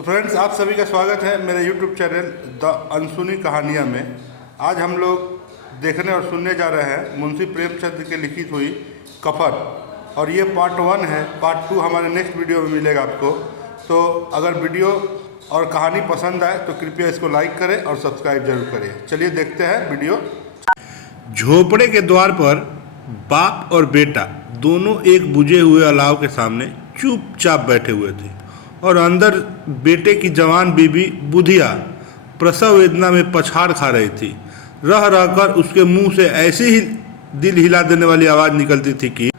तो फ्रेंड्स, आप सभी का स्वागत है मेरे YouTube चैनल द अनसुनी कहानियाँ में। आज हम लोग देखने और सुनने जा रहे हैं मुंशी प्रेमचंद के लिखित हुई कफन, और ये पार्ट 1 है। पार्ट 2 हमारे नेक्स्ट वीडियो में मिलेगा आपको। तो अगर वीडियो और कहानी पसंद आए तो कृपया इसको लाइक करें और सब्सक्राइब जरूर करें। चलिए देखते हैं वीडियो। झोपड़े के द्वार पर बाप और बेटा दोनों एक बुझे हुए अलाव के सामने चुपचाप बैठे हुए थे, और अंदर बेटे की जवान बीबी बुधिया प्रसव वेदना में पछाड़ खा रही थी। रह रहकर उसके मुंह से ऐसी ही दिल हिला देने वाली आवाज़ निकलती थी कि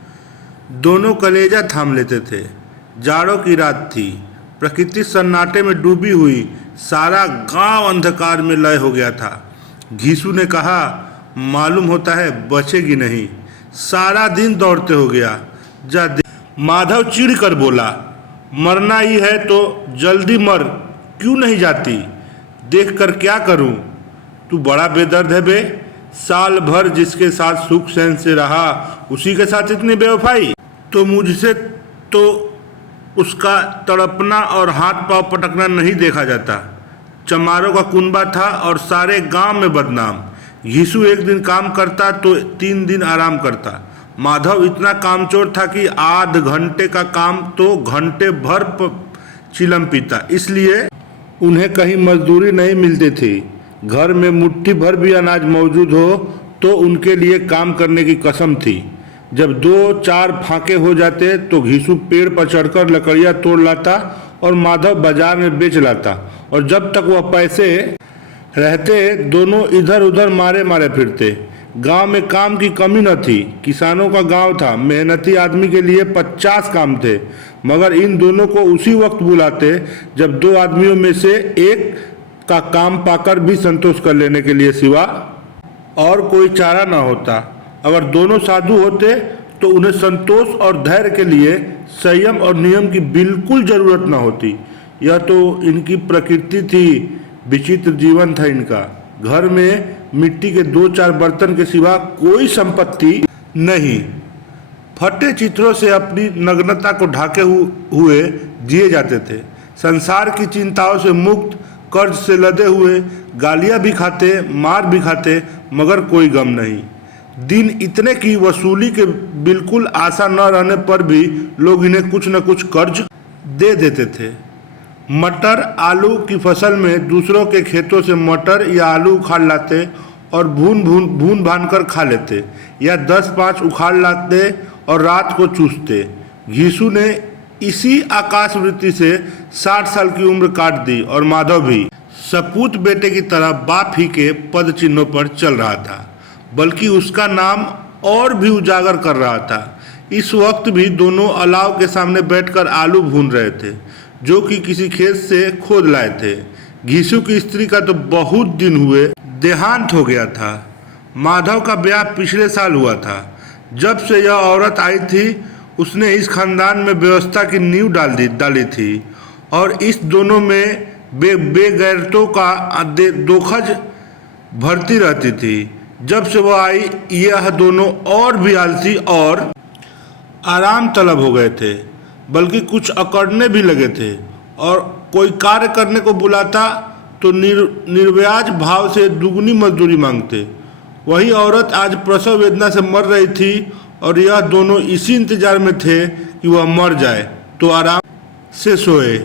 दोनों कलेजा थाम लेते थे। जाड़ों की रात थी, प्रकृति सन्नाटे में डूबी हुई, सारा गांव अंधकार में लय हो गया था। घीसू ने कहा, मालूम होता है बचेगी नहीं, सारा दिन दौड़ते हो गया। जा माधव चिढ़ कर बोला, मरना ही है तो जल्दी मर, क्यों नहीं जाती? देख कर क्या करूं? तू बड़ा बेदर्द है बे। साल भर जिसके साथ सुख सैन से रहा, उसी के साथ इतनी बेवफाई। तो मुझसे तो उसका तड़पना और हाथ पांव पटकना नहीं देखा जाता। चमारों का कुनबा था और सारे गांव में बदनाम। घीसू एक दिन काम करता तो 3 दिन आराम करता। माधव इतना कामचोर था कि आध घंटे का काम तो घंटे भर चिलम पीता, इसलिए उन्हें कहीं मजदूरी नहीं मिलती थी। घर में मुट्ठी भर भी अनाज मौजूद हो तो उनके लिए काम करने की कसम थी। जब 2-4 फाके हो जाते तो घीसू पेड़ पर चढ़कर लकड़ियाँ तोड़ लाता और माधव बाजार में बेच लाता, और जब तक वह पैसे रहते दोनों इधर उधर मारे मारे फिरते। गांव में काम की कमी न थी। किसानों का गांव था, मेहनती आदमी के लिए 50 काम थे, मगर इन दोनों को उसी वक्त बुलाते जब 2 आदमियों में से एक का काम पाकर भी संतोष कर लेने के लिए सिवा और कोई चारा न होता। अगर दोनों साधु होते तो उन्हें संतोष और धैर्य के लिए संयम और नियम की बिल्कुल जरूरत न होती। यह तो इनकी प्रकृति थी, विचित्र जीवन था इनका। घर में मिट्टी के 2-4 बर्तन के सिवा कोई संपत्ति नहीं। फटे चित्रों से अपनी नग्नता को ढाके हुए जिए जाते थे। संसार की चिंताओं से मुक्त, कर्ज से लदे हुए, गालियां भी खाते, मार भी खाते, मगर कोई गम नहीं। दिन इतने की वसूली के बिल्कुल आशा न रहने पर भी लोग इन्हें कुछ न कुछ कर्ज दे देते थे। मटर आलू की फसल में दूसरों के खेतों से मटर या आलू उखाड़ लाते और भून भान कर खा लेते, या 10-5 उखाड़ लाते और रात को चूसते। घीसू ने इसी आकाशवृत्ति से 60 साल की उम्र काट दी, और माधव भी सपूत बेटे की तरह बाप ही के पद चिन्हों पर चल रहा था, बल्कि उसका नाम और भी उजागर कर रहा था। इस वक्त भी दोनों अलाव के सामने बैठकर आलू भून रहे थे, जो कि किसी खेत से खोद लाए थे। घीसू की स्त्री का तो बहुत दिन हुए देहांत हो गया था। माधव का ब्याह पिछले साल हुआ था। जब से यह औरत आई थी उसने इस खानदान में व्यवस्था की नींव डाली थी, और इस दोनों में बेगैरतों का दोखज भरती रहती थी। जब से वह आई यह दोनों और भी आलसी और आराम तलब हो गए थे, बल्कि कुछ अकड़ने भी लगे थे, और कोई कार्य करने को बुलाता तो निर्व्याज भाव से दुगनी मजदूरी मांगते। वही औरत आज प्रसव वेदना से मर रही थी, और यह दोनों इसी इंतजार में थे कि वह मर जाए तो आराम से सोए।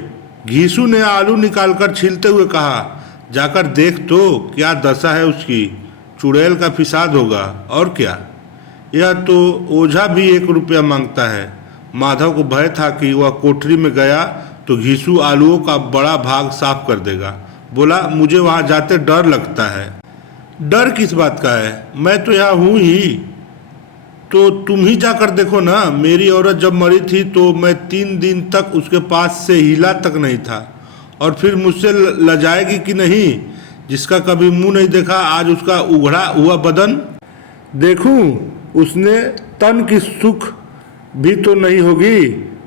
घीसू ने आलू निकालकर छीलते हुए कहा, जाकर देख तो क्या दशा है उसकी, चुड़ैल का फिसाद होगा और क्या। यह तो ओझा भी 1 रुपया मांगता है। माधव को भय था कि वह कोठरी में गया तो घीसू आलूओं का बड़ा भाग साफ कर देगा। बोला, मुझे वहां जाते डर लगता है। डर किस बात का है, मैं तो यहाँ हूँ ही। तो तुम ही जाकर देखो ना। मेरी औरत जब मरी थी तो मैं 3 दिन तक उसके पास से हिला तक नहीं था, और फिर मुझसे लजाएगी कि नहीं? जिसका कभी मुंह नहीं देखा, आज उसका उघड़ा हुआ बदन देखूं। उसने तन की सुख भी तो नहीं होगी।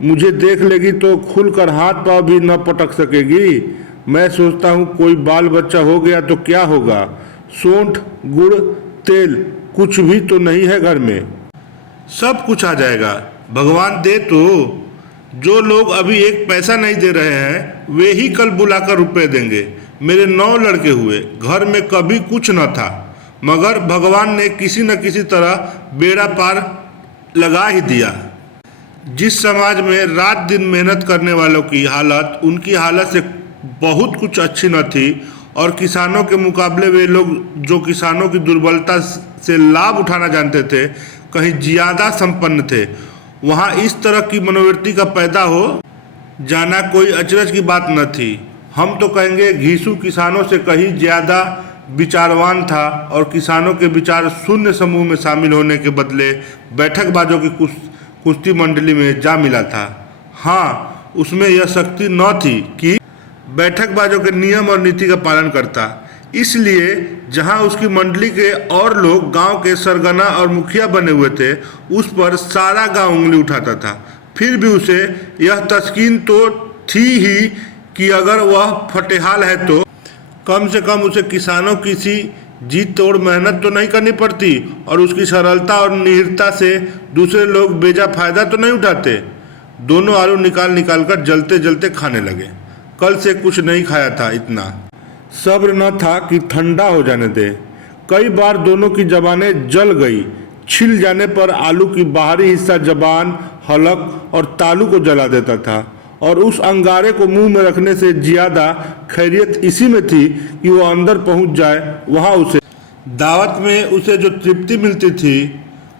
मुझे देख लेगी तो खुलकर हाथ पांव भी न पटक सकेगी। मैं सोचता हूँ कोई बाल बच्चा हो गया तो क्या होगा। सोंठ, गुड़, तेल कुछ भी तो नहीं है घर में। सब कुछ आ जाएगा, भगवान दे तो। जो लोग अभी एक पैसा नहीं दे रहे हैं वे ही कल बुलाकर रुपए देंगे। मेरे 9 लड़के हुए, घर में कभी कुछ न था, मगर भगवान ने किसी न किसी तरह बेड़ा पार लगा ही दिया। जिस समाज में रात दिन मेहनत करने वालों की हालत उनकी हालत से बहुत कुछ अच्छी न थी, और किसानों के मुकाबले वे लोग जो किसानों की दुर्बलता से लाभ उठाना जानते थे कहीं ज़्यादा संपन्न थे, वहाँ इस तरह की मनोवृत्ति का पैदा हो जाना कोई अचरज की बात न थी। हम तो कहेंगे घीसू किसानों से कहीं ज़्यादा विचारवान था, और किसानों के विचार शून्य समूह में शामिल होने के बदले बैठकबाजों की कुश्ती मंडली में जा मिला था। हाँ, उसमें यह शक्ति न थी कि बैठकबाजों के नियम और नीति का पालन करता, इसलिए जहां उसकी मंडली के और लोग गांव के सरगना और मुखिया बने हुए थे, उस पर सारा गांव उंगली उठाता था। फिर भी उसे यह तस्कीन तो थी ही कि अगर वह फटेहाल है तो कम से कम उसे किसानों की सी जी तोड़ मेहनत तो नहीं करनी पड़ती, और उसकी सरलता और निहिरता से दूसरे लोग बेजा फायदा तो नहीं उठाते। दोनों आलू निकाल निकाल कर जलते जलते खाने लगे। कल से कुछ नहीं खाया था, इतना सब्र न था कि ठंडा हो जाने दे। कई बार दोनों की जबानें जल गई। छिल जाने पर आलू की बाहरी हिस्सा जबान, हलक और तालू को जला देता था, और उस अंगारे को मुंह में रखने से ज़्यादा खैरियत इसी में थी कि वो अंदर पहुंच जाए। वहाँ उसे दावत में उसे जो तृप्ति मिलती थी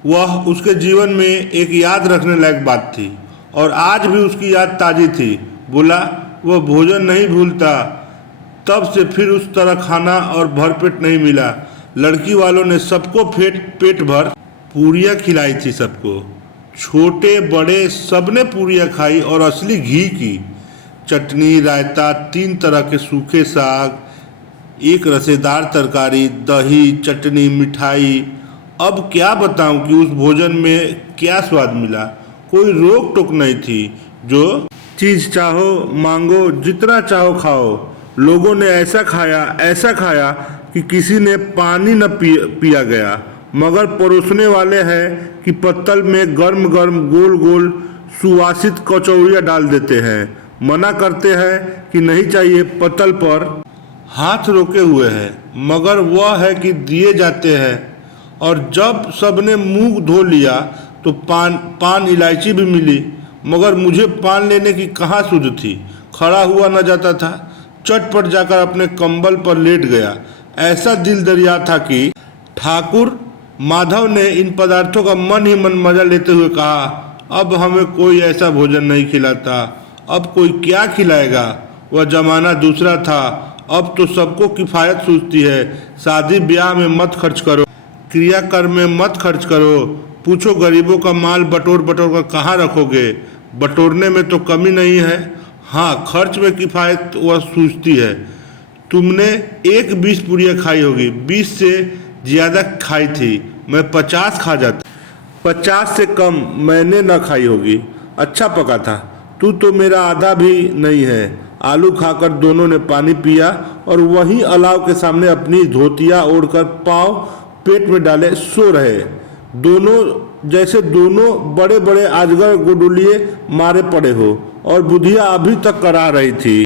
वह उसके जीवन में एक याद रखने लायक बात थी, और आज भी उसकी याद ताज़ी थी। बोला वह भोजन नहीं भूलता। तब से फिर उस तरह खाना और भरपेट नहीं मिला। लड़की वालों ने सबको पेट भर पूरियाँ खिलाई थी। सबको, छोटे बड़े सबने पूरियाँ खाई, और असली घी की। चटनी, रायता, 3 तरह के सूखे साग, एक रसेदार तरकारी, दही, चटनी, मिठाई। अब क्या बताऊं कि उस भोजन में क्या स्वाद मिला। कोई रोक टोक नहीं थी। जो चीज़ चाहो मांगो, जितना चाहो खाओ। लोगों ने ऐसा खाया कि किसी ने पानी न पिया गया, मगर परोसने वाले हैं कि पत्तल में गर्म गर्म गोल गोल सुवासित कचौड़ियाँ डाल देते हैं। मना करते हैं कि नहीं चाहिए, पत्तल पर हाथ रोके हुए हैं, मगर वह है कि दिए जाते हैं। और जब सबने मुंह धो लिया तो पान इलायची भी मिली, मगर मुझे पान लेने की कहाँ सुध थी। खड़ा हुआ न जाता था। चटपट जाकर अपने कंबल पर लेट गया। ऐसा दिल दरिया था कि ठाकुर माधव ने इन पदार्थों का मन ही मन मजा लेते हुए कहा, अब हमें कोई ऐसा भोजन नहीं खिलाता। अब कोई क्या खिलाएगा। वह जमाना दूसरा था। अब तो सबको किफ़ायत सूझती है। शादी ब्याह में मत खर्च करो, क्रियाकर्म में मत खर्च करो। पूछो गरीबों का माल बटोर बटोर कर कहाँ रखोगे। बटोरने में तो कमी नहीं है, हाँ खर्च में किफ़ायत वह सूझती है। तुमने 20 पूरियाँ खाई होगी, 20 से ज़्यादा खाई थी। मैं 50 खा जाता। 50 से कम मैंने न खाई होगी। अच्छा पका था। तू तो मेरा आधा भी नहीं है। आलू खाकर दोनों ने पानी पिया, और वहीं अलाव के सामने अपनी धोतियाँ ओढ़कर पाँव पेट में डाले सो रहे। दोनों जैसे दोनों बड़े बड़े अजगर गुडुलिए मारे पड़े हो, और बुधिया अभी तक करा रही थी।